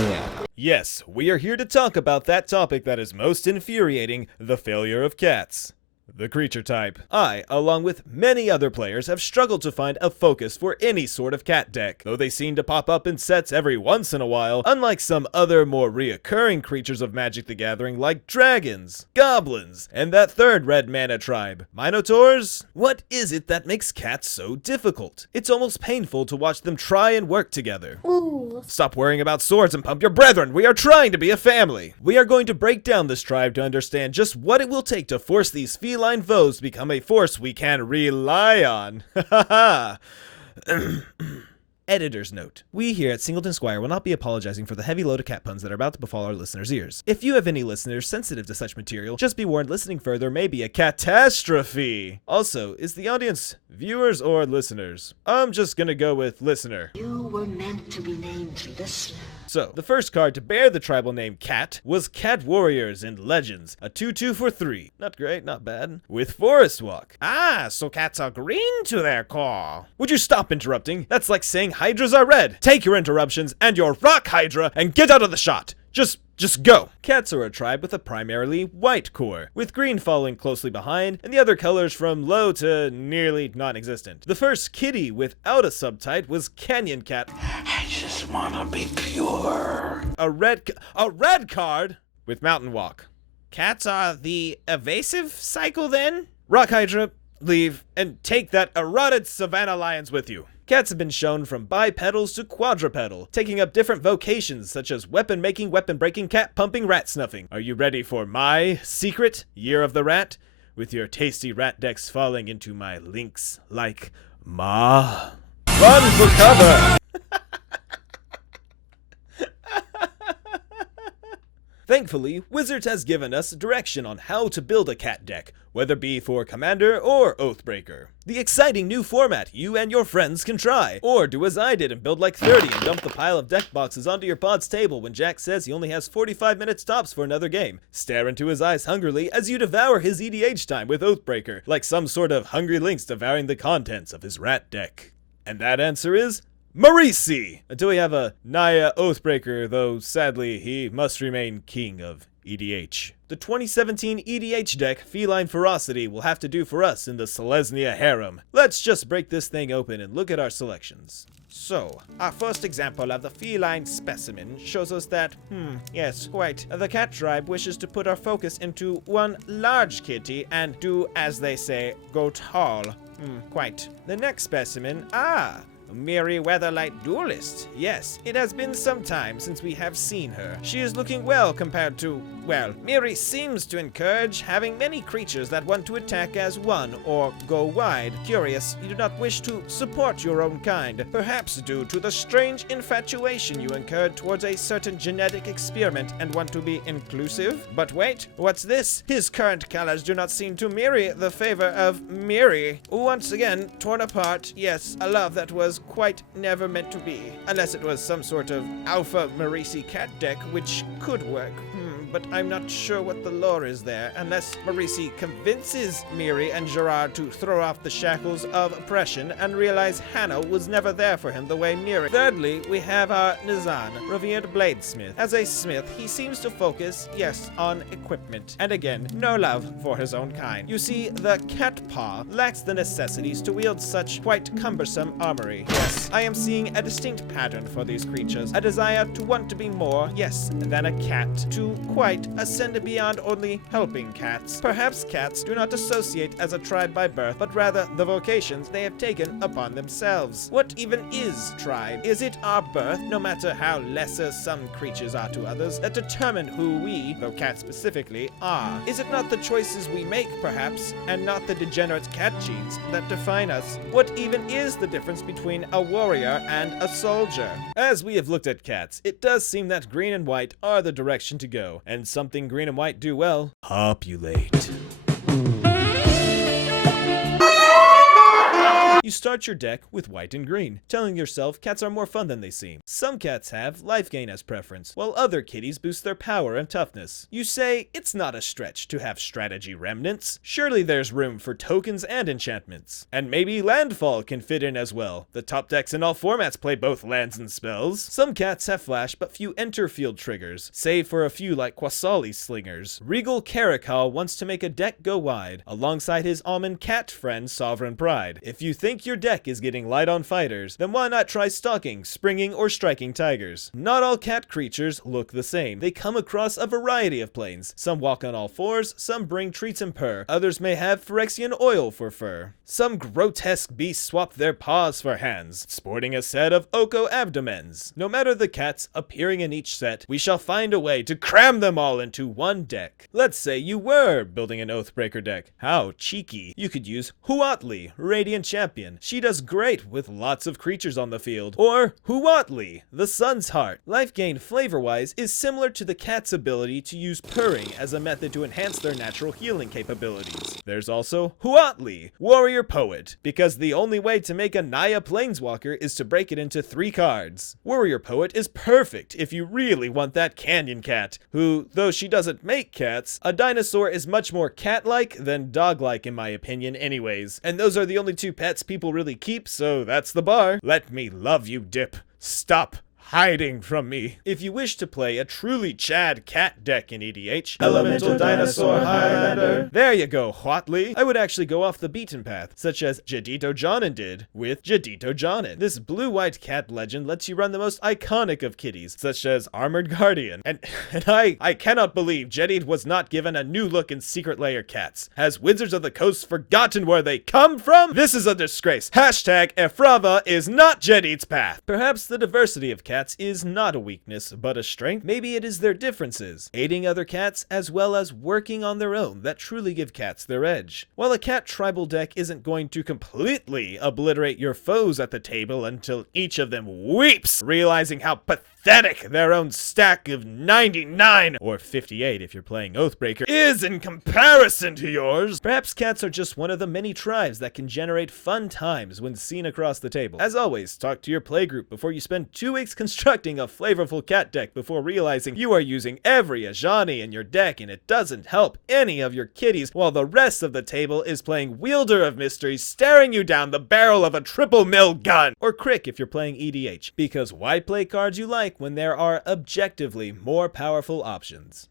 Yeah. Yes, we are here to talk about that topic that is most infuriating, the failure of cats. The creature type. I, along with many other players, have struggled to find a focus for any sort of cat deck, though they seem to pop up in sets every once in a while, unlike some other more reoccurring creatures of Magic the Gathering like dragons, goblins, and that third red mana tribe, Minotaurs. What is it that makes cats so difficult? It's almost painful to watch them try and work together. Ooh. Stop worrying about swords and pump your brethren. We are trying to be a family. We are going to break down this tribe to understand just what it will take to force these feline foes to become a force we can rely on. Ha ha. Editor's note. We here at Singleton Squire will not be apologizing for the heavy load of cat puns that are about to befall our listeners' ears. If you have any listeners sensitive to such material, just be warned listening further may be a catastrophe. Also, is the audience viewers or listeners? I'm just gonna go with listener. You were meant to be named listener. So, the first card to bear the tribal name Cat was Cat Warriors in Legends, a 2/2 for 3. Not great, not bad. With Forest Walk. Ah, so cats are green to their core. Would you stop interrupting? That's like saying hydras are red. Take your interruptions and your rock hydra and get out of the shot. Just go. Cats are a tribe with a primarily white core, with green following closely behind, and the other colors from low to nearly non-existent. The first kitty without a subtype was Canyon Cat. I just wanna be pure. A red card with Mountain Walk. Cats are the evasive cycle then? Rock Hydra, leave, and take that eroded Savannah Lions with you. Cats have been shown from bipedals to quadrupedal, taking up different vocations such as weapon making, weapon breaking, cat pumping, rat snuffing. Are you ready for my secret Year of the Rat? With your tasty rat decks falling into my links like ma. Run for cover! Thankfully, Wizards has given us direction on how to build a cat deck, whether be for Commander or Oathbreaker. The exciting new format you and your friends can try, or do as I did and build like 30 and dump the pile of deck boxes onto your pod's table when Jack says he only has 45 minutes tops for another game. Stare into his eyes hungrily as you devour his EDH time with Oathbreaker, like some sort of hungry lynx devouring the contents of his rat deck. And that answer is Marisi! Until we have a Naya Oathbreaker, though sadly he must remain king of EDH. The 2017 EDH deck, Feline Ferocity, will have to do for us in the Selesnya harem. Let's just break this thing open and look at our selections. So, our first example of the feline specimen shows us that, yes, quite, the cat tribe wishes to put our focus into one large kitty and do, as they say, go tall. Quite. The next specimen, Mary Weatherlight Duelist. Yes, it has been some time since we have seen her. She is looking well compared to, well, Mary seems to encourage having many creatures that want to attack as one or go wide. Curious, you do not wish to support your own kind, perhaps due to the strange infatuation you incurred towards a certain genetic experiment and want to be inclusive? But wait, what's this? His current colors do not seem to mirror the favor of Mary. Once again, torn apart. Yes, a love that was quite never meant to be. Unless it was some sort of alpha Marisi cat deck, which could work. But I'm not sure what the lore is there, unless Marisi convinces Miri and Gerard to throw off the shackles of oppression and realize Hannah was never there for him the way Miri. Thirdly, we have our Nizan, revered bladesmith. As a smith, he seems to focus, yes, on equipment. And again, no love for his own kind. You see, the cat paw lacks the necessities to wield such quite cumbersome armory. Yes, I am seeing a distinct pattern for these creatures. A desire to want to be more, yes, than a cat. To quite ascend beyond only helping cats. Perhaps cats do not associate as a tribe by birth, but rather the vocations they have taken upon themselves. What even is tribe? Is it our birth, no matter how lesser some creatures are to others, that determine who we, though cats specifically, are? Is it not the choices we make, perhaps, and not the degenerate cat genes that define us? What even is the difference between a warrior and a soldier? As we have looked at cats, it does seem that green and white are the direction to go, and something green and white do well: populate. You start your deck with white and green, telling yourself cats are more fun than they seem. Some cats have life gain as preference, while other kitties boost their power and toughness. You say it's not a stretch to have strategy remnants. Surely there's room for tokens and enchantments. And maybe landfall can fit in as well. The top decks in all formats play both lands and spells. Some cats have flash but few enter field triggers, save for a few like Quasali slingers. Regal Caracal wants to make a deck go wide, alongside his almond cat friend Sovereign Pride. If you think your deck is getting light on fighters, then why not try stalking, springing, or striking tigers? Not all cat creatures look the same. They come across a variety of planes. Some walk on all fours, some bring treats and purr, others may have Phyrexian oil for fur. Some grotesque beasts swap their paws for hands, sporting a set of Oko abdomens. No matter the cats appearing in each set, we shall find a way to cram them all into one deck. Let's say you were building an Oathbreaker deck. How cheeky. You could use Huatli, Radiant Champion. She does great with lots of creatures on the field. Or Huatli, the Sun's Heart. Life gain flavor-wise is similar to the cat's ability to use purring as a method to enhance their natural healing capabilities. There's also Huatli, Warrior Poet, because the only way to make a Naya Planeswalker is to break it into 3 cards. Warrior Poet is perfect if you really want that canyon cat, who, though she doesn't make cats, a dinosaur is much more cat-like than dog-like in my opinion anyways. And those are the only 2 pets people really keep, so that's the bar. Let me love you, Dip. Stop hiding from me. If you wish to play a truly Chad cat deck in EDH, Elemental Dinosaur Highlander. There you go, Huatli. I would actually go off the beaten path, such as Jadito Jonin did with Jadito Jonin. This blue-white cat legend lets you run the most iconic of kitties, such as Armored Guardian. And I cannot believe Jedid was not given a new look in Secret Lair cats. Has Wizards of the Coast forgotten where they come from? This is a disgrace. Hashtag Efrava is not Jedid's path. Perhaps the diversity of cats is not a weakness, but a strength. Maybe it is their differences, aiding other cats as well as working on their own, that truly give cats their edge. While a cat tribal deck isn't going to completely obliterate your foes at the table until each of them weeps, realizing how pathetic their own stack of 99, or 58 if you're playing Oathbreaker, is in comparison to yours, perhaps cats are just one of the many tribes that can generate fun times when seen across the table. As always, talk to your playgroup before you spend 2 weeks constructing a flavorful cat deck before realizing you are using every Ajani in your deck and it doesn't help any of your kitties, while the rest of the table is playing Wielder of Mysteries staring you down the barrel of a triple mill gun. Or Crick if you're playing EDH, because why play cards you like when there are objectively more powerful options?